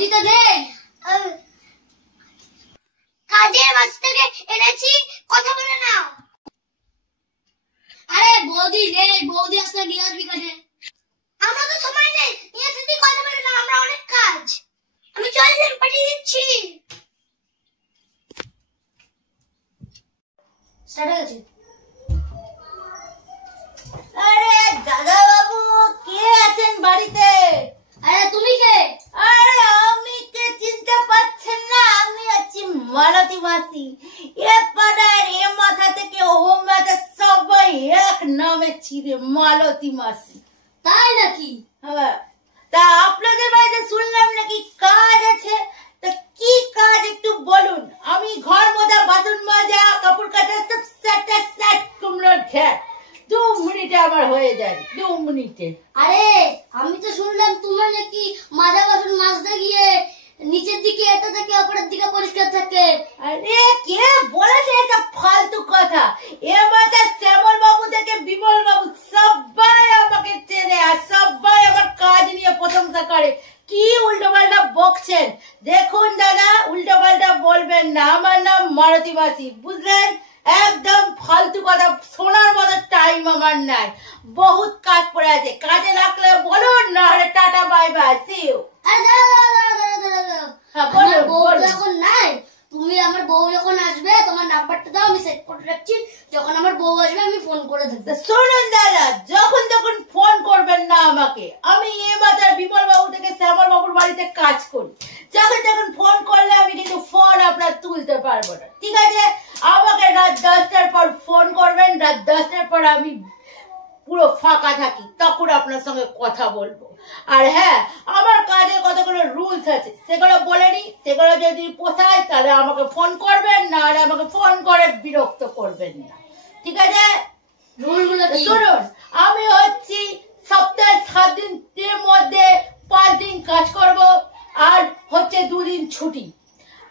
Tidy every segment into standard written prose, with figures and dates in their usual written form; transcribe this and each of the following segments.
বৌদিটা দে। কাজের বাস থেকে এনেছি, কথা বলে না। আরে বৌদি দে, বৌদি আসলে নিয়ে আসবি কাজে। আমরা তো সময় নেই, নিয়ে আসতে কথা বলে না, আমরা অনেক কাজ। আমি চলে যাই, পাঠিয়ে দিচ্ছি। স্টার্ট হয়ে গেছে। আরে দাদা বাবু, কে আছেন বাড়িতে? আরে তুমি কে? আরে আমি কে চিনতে পারছেন না? আমি আছি মালতী মাসি। এ পাড়ার এ মাথা থেকে ও মাথা সবাই এক নামে চিনে মালতী মাসি। তাই নাকি? হ্যাঁ, তা আপনাদের বাড়িতে শুনলাম নাকি কাজ আছে, তা কি কাজ একটু বলুন। আমি ঘর মোছা, বাসন মাজা, কাপড় কাচা সব সাট কুমড়োর ঘ্যাট 2 মিনিটে আমার হয়ে যায়, 2 মিনিটে। আরে আমি তো শুনলাম তোমার নাকি মাজা বাসন মাজতে গিয়ে নিচের দিকে এটা থেকে উপরের দিকে পরিষ্কার থাকে। আরে কে বলেছে এটা ফালতু কথা? এ মাথা শ্যামল বাবু থেকে বিমল বাবু সবাই আমাকে চেনে আর সবাই আমার কাজ নিয়ে প্রশংসা করে। কি উল্টো পাল্টা বকছেন? দেখুন দাদা, উল্টো পাল্টা বলবেন না। আমার নাম মালতী মাসি, বুঝলেন? একদম ফালতু কথা শোনার মতো টাইম আমার নাই। বহুত কাজ পড়ে আছে, কাজে লাগলে বলুন, না হলে tata bye bye, see you. আরে দাঁড়াও, হ্যাঁ আমার বলুন বউ বলুন। যখন নাই, তুমি আমার বউ যখন আসবে তোমার নাম্বারটা দাও, আমি সেট করে রাখছি। যখন আমার বউ আসবে আমি ফোন করে দেবো। শুনুন দাদা, যখন তখন ফোন করবেন না আমাকে। আমি এ মাথার বিমল বাবু থেকে শ্যামল বাবুর বাড়িতে কাজ করি। যখন তখন ফোন করলে আমি কিন্তু ফোন আপনার তুলতে পারবো না, ঠিক আছে? আমাকে রাত 10টার পর ফোন করবেন। রাত 10টার পর আমি পুরো ফাঁকা থাকি, তখন আপনার সঙ্গে কথা বলবো। আর হ্যাঁ, আমার কাজে কতগুলো রুলস আছে, সেগুলো বলে নি। সেগুলো যদি পোষায় তাহলে আমাকে ফোন করবেন, না হলে আমাকে ফোন করে বিরক্ত করবেন না, ঠিক আছে? রুলগুলো কি? শুনুন, আমি হচ্ছি সপ্তাহে 7 দিনের মধ্যে 5 দিন কাজ করব, আর হচ্ছে 2 দিন ছুটি।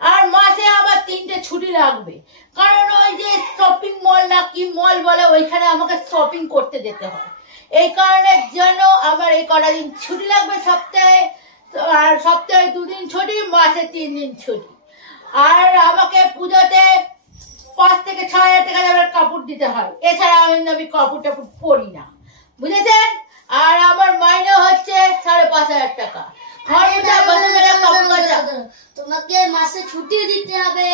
আর মাসে আমার 3টে ছুটি লাগবে, কারণ ওই যে শপিং মল না কি মল বলে, ওইখানে আমাকে শপিং করতে যেতে হয়। এই কারণের জন্য আমার এই কটা দিন ছুটি লাগবে সপ্তাহে। আর সপ্তাহে 2 দিন ছুটি, মাসে 3 দিন ছুটি। আর আমাকে পুজোতে 5 থেকে 6 হাজার টাকা দামের কাপড় দিতে হয়। এছাড়া আমি কাপড় টাপড় পরি না, বুঝেছেন? আর আমার মাইনে হচ্ছে 5,500 টাকা। তোমাকে মাসে ছুটি দিতে হবে,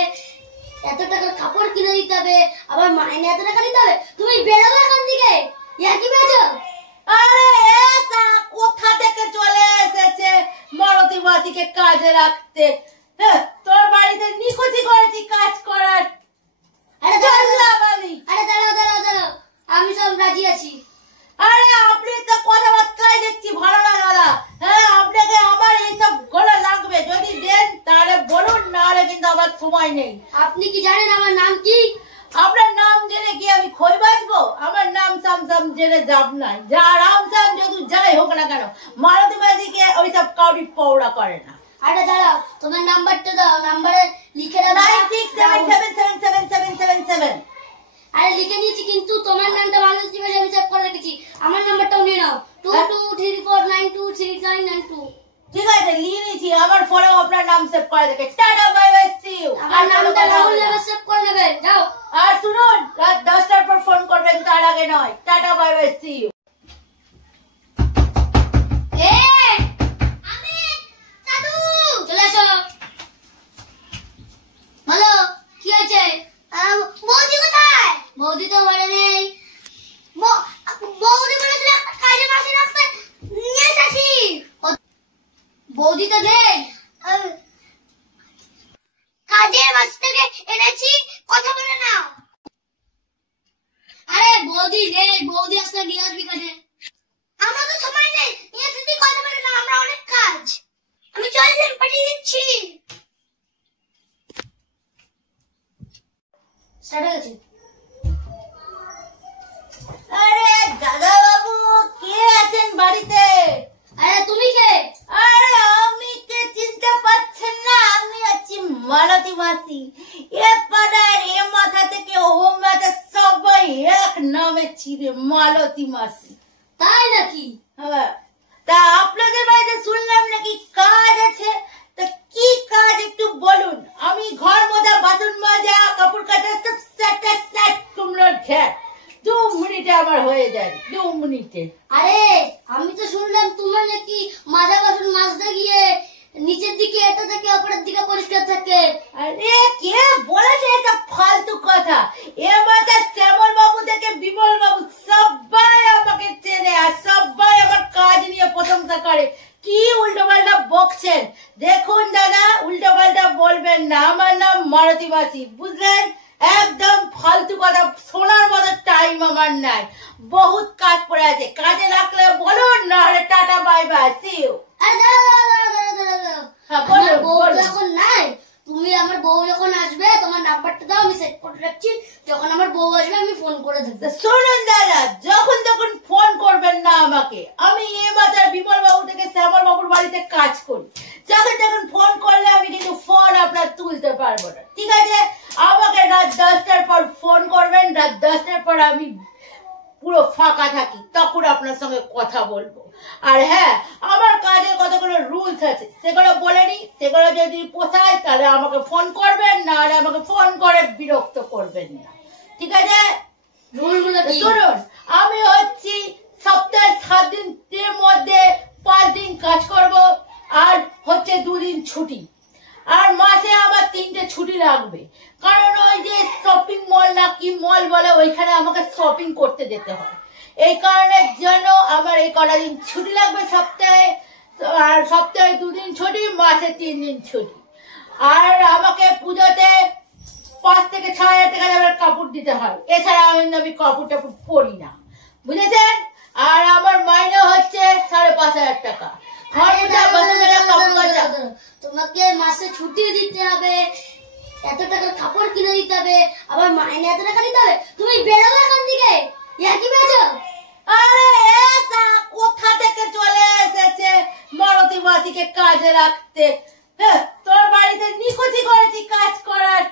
এত টাকা কাপড় কিনে দিতে হবে, আবার মাইনে এত টাকা দিতে হবে। তুমি বেরোবে এখান থেকে, কি বেরোছো? আরে এটা কোথা থেকে চলে এসেছে মালতী মাসিকে কাজে রাখতে? তোর বাড়িতে নিকুচি করেছি কাজ করার। আরে দাঁড়াও, আমি সব রাজি আছি। আরে আপনি তো কথাবার্তায় দেখছি ভালো না দাদা। হ্যাঁ, আপনাকে আমার এইসব গলা লাগবে। যদি দেন তাহলে বলুন, না হলে কিন্তু আমার সময় নেই। আপনি কি জানেন আমার নাম কি? আপনার নাম জেনে কি আমি খই বাজবো? আমার নাম সাম জেনে যাব নাই। যা রাম সাম যদি যাই হোক না কেন, মালতী মাসিকে ওইসব কাউরি পৌড়া করে না। আরে দাঁড়াও, তোমার নাম্বারটা দাও, নাম্বারে লিখে দাও। 9677777777। আরে লিখে নিয়েছি, কিন্তু তোমার নামটা মালতী মাসি আমি সেভ করে রেখেছি। আমার নাম্বারটাও নিয়ে নাও, 2234923992। ঠিক আছে, নিয়ে নিয়েছি। আমার ফোনেও আপনার নাম সেভ করে দেখে। Tata bye bye, see you. আমার নামটা রাহুল নামে সেভ করে নেবেন, যাও। আর শুনুন, রাত 10টার পর ফোন করবেন, তার আগে নয়। Tata bye bye, see you. চলে আসো। বলো কি হয়েছে? বৌদি কোথায়? বৌদি তো বাড়ি নেই। বৌদি বলেছিল কাজে মাসে রাখতে, নিয়ে এসেছি। বৌদিটা দে। কাজের বাস থেকে এনেছি, কথা বলে না। আরে বৌদি নেই, বৌদি আসলে নিয়ে আসবি কাজে। আমরা তো সময় নেই, নিয়ে আসতে কথা বলে না, আমরা অনেক কাজ। আমি চলে যাই, পাঠিয়ে দিচ্ছি। স্টার্ট হয়ে গেছে। আরে দাদা বাবু, কে আছেন বাড়িতে? আরে তুমি কে? আরে আমি কে চিনতে পারছেন না? আমি আছি মালতী মাসি। এ পাড়ার এ মাথা থেকে ও মাথা সবাই এক নামে চিনে মালতী মাসি। তাই নাকি? হ্যাঁ, তা আপনাদের বাড়িতে শুনলাম নাকি কাজ আছে, তা কি কাজ একটু বলুন। আমি ঘর মোজা, বাসন মাজা, কাপড় কাচা সব সেট কুমড়োর ঘ্যাট 2 মিনিটে আমার হয়ে যায়, 2 মিনিটে। আরে আমি তো শুনলাম তোমার নাকি মাজা বাসন মাজতে গিয়ে নিচের দিকে এটা থেকে অপরের দিকে পরিষ্কার থাকে। আরে কে বলেছে এটা ফালতু কথা? এ মাথা শ্যামল বাবু থেকে বিমল বাবু সবাই আমাকে চেনে আর সবাই আমার কাজ নিয়ে প্রশংসা করে। কি উল্টো পাল্টা বকছেন? দেখুন দাদা, উল্টো পাল্টা বলবেন না। আমার নাম মারতী মাসি, বুঝলেন? একদম ফালতু কথা শোনার মতো টাইম আমার নাই। বহুত কাজ পড়ে আছে, কাজে লাগলে বলুন, না হলে tata bye bye, see you. আরে দাঁড়াও, হ্যাঁ আমার বলুন বউ বলুন। যখন নাই, তুমি আমার বউ যখন আসবে তোমার নাম্বারটা দাও, আমি সেট করে রাখছি। যখন আমার বউ আসবে আমি ফোন করে দেবো। তা শুনুন দাদা, যখন তখন ফোন করবেন না আমাকে। আমি এ মাথার বিমল বাবু থেকে শ্যামল বাবুর বাড়িতে কাজ করি। যখন তখন ফোন করলে আমি কিন্তু ফোন আপনার তুলতে পারবো না, ঠিক আছে? আমাকে রাত 10টার পর ফোন করবেন। রাত 10টার পর আমি পুরো ফাঁকা থাকি, তখন আপনার সঙ্গে কথা বলবো। আর হ্যাঁ, আমার কাজে কতগুলো রুলস আছে, সেগুলো বলে নি। সেগুলো যদি পোষায় তাহলে আমাকে ফোন করবেন, না হলে আমাকে ফোন করে বিরক্ত করবেন না, ঠিক আছে? রুলগুলো কি? শুনুন, আমি হচ্ছি সপ্তাহে 7 দিনের মধ্যে 5 দিন কাজ করব, আর হচ্ছে 2 দিন ছুটি। আর মাসে আমার 3টে ছুটি লাগবে, কারণ ওই যে শপিং মল না কি মল বলে, ওইখানে আমাকে শপিং করতে যেতে হয়। এই কারণের জন্য আমার এই কটা দিন ছুটি লাগবে সপ্তাহে। আর সপ্তাহে 2 দিন ছুটি, মাসে 3 দিন ছুটি। আর আমাকে পুজোতে 5 থেকে 6,000 টাকা দামের কাপড় দিতে হয়। এছাড়া আমি কাপড় টাপড় পরি না, বুঝেছেন? আর আমার মাইনে হচ্ছে 5,500 টাকা। ঘর মোজা, বাসন মাজা, কাপড় কাচা। তোমাকে মাসে ছুটি দিতে হবে, এত টাকা কাপড় কিনে দিতে হবে, আবার মাইনে এত টাকা দিতে হবে। তুমি বেরোবে এখান থেকে, কি পেয়েছো? আরে এটা কোথা থেকে চলে এসেছে মারতী মাসিকে কাজে রাখতে? হ্যাঁ, তোর বাড়িতে নিকুচি করেছি কাজ করার।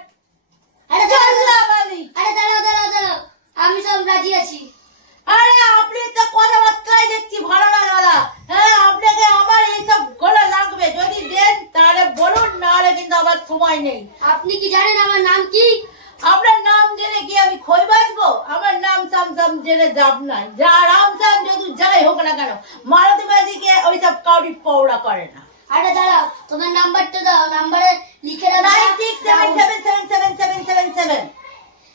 আরে জানলা বালি। দাঁড়াও, আমি সব রাজি আছি। আরে আপনি তো কথাবার্তায় দেখছি ভালো না দাদা। হ্যাঁ, আপনাকে আমার এইসব গলা লাগবে। যদি দেন তাহলে বলুন, না হলে কিন্তু আমার সময় নেই। আপনি কি জানেন আমার নাম কি? আপনার নাম জেনে কি আমি খই বাজবো? আমার নাম সাম জেনে যাব নাই। যা রামসাম যদি যাই হোক না কেন, মারতী মাসিকে ওইসব কাউরি পৌড়া করে না। আরে দাঁড়াও, তোমার নাম্বারটা দাও, নাম্বারে লিখে রাখো। 9677777777।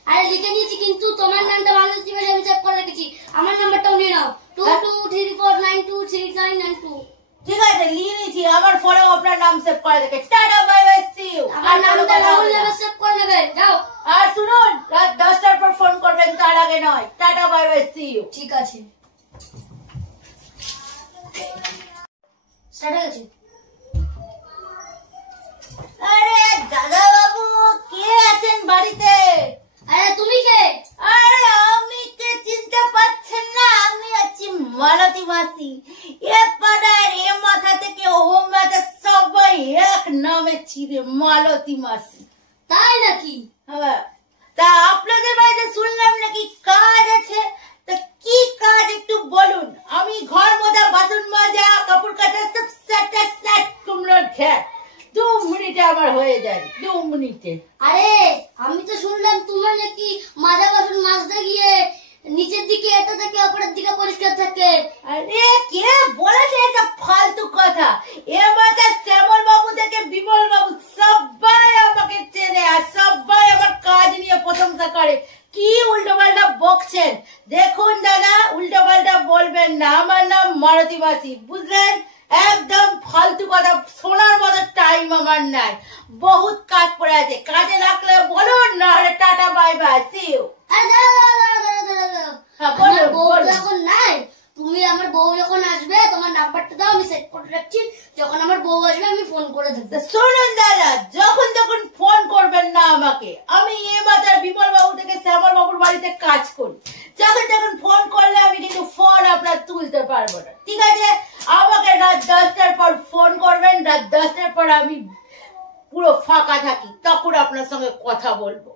আরে লিখে নিয়েছি, কিন্তু তোমার নামটা বাংলাদেশি ভাষায় আমি সেভ করে রেখেছি। আমার নাম্বারটাও নিয়ে নাও, 2234926992। ঠিক আছে, নিয়ে নিয়েছি। আমার ফোনেও আপনার নাম সেভ করে রেখে। Tata bye bye, see you. আমার নামটা রাহুল নামে সেভ করে নেবেন, যাও। আর শুনুন, রাত 10টার পর ফোন করবেন, তার আগে নয়। Tata bye bye, see you. ঠিক আছে, স্টার্ট হয়ে গেছে। আরে দাদা বাবু, কে আছেন বাড়িতে? আরে তুমি কে? আরে আমি কে চিনতে পারছেন না? আমি আছি মালতী মাসি। এ পাড়ার এ মাথা থেকে ও মাথা সবাই এক নামে চিনে মালতী মাসি। তাই নাকি? হ্যাঁ, তা আপনাদের বাড়িতে শুনলাম নাকি কাজ আছে। তা কি কাজ একটু বলুন। আমি ঘর মোজা, বাসন মাজা, কাপড় কাচা সব সেট কুমড়োর ঘ্যাট 2 মিনিটে আমার হয়ে যায়, 2 মিনিটে। আরে আমি তো শুনলাম তোমার নাকি মাজা বাসন মাজতে গিয়ে নিচের দিকে এটা থেকে অপরের দিকে পরিষ্কার থাকে। আরে কে বলেছে এটা ফালতু কথা? এ মাথা শ্যামল বাবু থেকে বিমল বাবু সবাই আমাকে চেনে আর সবাই আমার কাজ নিয়ে প্রশংসা করে। কি উল্টো পাল্টা বকছেন? দেখুন দাদা, উল্টো পাল্টা বলবেন না। আমার নাম মারতী মাসি, বুঝলেন? একদম ফালতু কথা শোনার মতো টাইম আমার নাই। বহুত কাজ পড়ে আছে, কাজে লাগলে বলুন, না হলে tata bye bye, see you. আরে দাঁড়াও, হ্যাঁ আমার বলুন বউ বলুন। যখন নাই, তুমি আমার বউ যখন আসবে তোমার নাম্বারটা দাও, আমি সেট করে রাখছি। যখন আমার বউ আসবে আমি ফোন করে দেবো। তা শুনুন দাদা, যখন তখন ফোন করবেন না আমাকে। আমি এ মাথার বিমল বাবু থেকে শ্যামল বাবুর বাড়িতে কাজ করি। যখন তখন ফোন করলে আমি কিন্তু ফোন আপনার তুলতে পারবো না, ঠিক আছে? আমাকে রাত 10টার পর ফোন করবেন। রাত 10টার পর আমি পুরো ফাঁকা থাকি, তখন আপনার সঙ্গে কথা বলবো।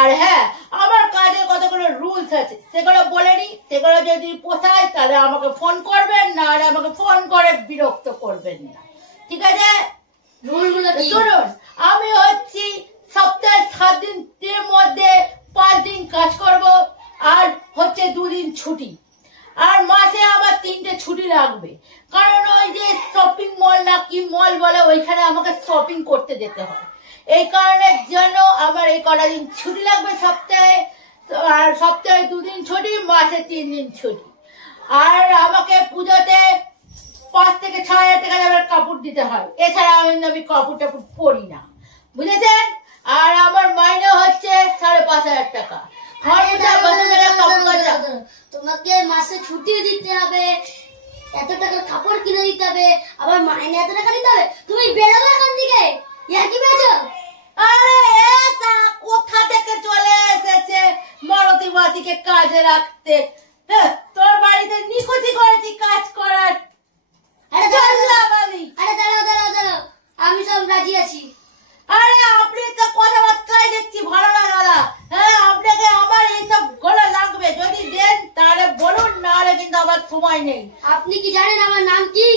আর হ্যাঁ, আমার কাজে কতগুলো রুলস আছে, সেগুলো বলে নি। সেগুলো যদি পোষায় তাহলে আমাকে ফোন করবেন, না হলে আমাকে ফোন করে বিরক্ত করবেন না, ঠিক আছে? রুলগুলো কি? শুনুন, আমি হচ্ছি সপ্তাহে 7 দিনের মধ্যে 5 দিন কাজ করব, আর হচ্ছে 2 দিন ছুটি। আর মাসে আমার 3টে ছুটি লাগবে, কারণ ওই যে শপিং মল না কি মল বলে, ওইখানে আমাকে শপিং করতে যেতে হয়। এই কারণের জন্য আমার এই কটা দিন ছুটি লাগবে সপ্তাহে। আর সপ্তাহে 2 দিন ছুটি, মাসে 3 দিন ছুটি। আর আমাকে পুজোতে 5 থেকে 6,000 টাকা দামের কাপড় দিতে হয়, এছাড়া আমি কাপড় টাপড় পরি না, বুঝেছেন? আর আমার মাইনে হচ্ছে 5,500 টাকা। তোমাকে মাসে ছুটি দিতে হবে, এত টাকা কাপড় কিনে দিতে হবে, আবার মাইনে এত টাকা দিতে হবে। তুমি বেরোবে এখান থেকে, কি পেয়েছো? আরে এটা কোথা থেকে চলে এসেছে মারুতি মাসিকে কাজে রাখতে? তোর বাড়িতে নিকুচি করেছি কাজ করার। আরে দাঁড়াও, আমি সব রাজি আছি। আরে আপনি তো কথাবার্তাই দেখছি ভালো না দাদা। হ্যাঁ, আপনাকে আমার এইসব গলা লাগবে, যদি দেন তাহলে বলুন, নাহলে কিন্তু আমার সময় নেই। আপনি কি জানেন আমার নাম কি?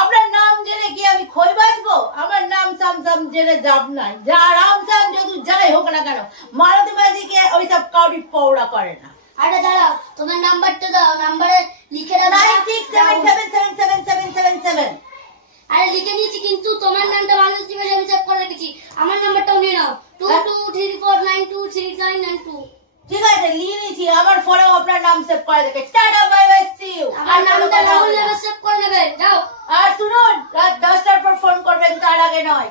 আপনার নাম জেনে কি আমি খই বাজবো? আমার নাম সাম জেনে যাব নাই, যা রাম সাম যদি যাই হোক না কেন, মারুতি মাসিকে ওইসব কাউরি পৌড়া করে না। আরে দাঁড়াও, তোমার নাম্বারটা দাও, নাম্বারে লিখে দাও। 9677777777। আরে লিখে নিয়েছি, কিন্তু তোমার নামটা বাংলাদেশি ভাষায় আমি সেভ করে রেখেছি। আমার নাম্বারটাও নিয়ে নাও, 2234923992। ঠিক আছে, নিয়ে নিয়েছি। আমার ফোনেও আপনার নাম সেভ করে রেখে। Tata, bye bye, see you. আমার নামটা রাহুল নেবে, সেভ করে নেবেন। যাও। আর শুনুন, রাত 10টার পর ফোন করবেন, তার আগে নয়।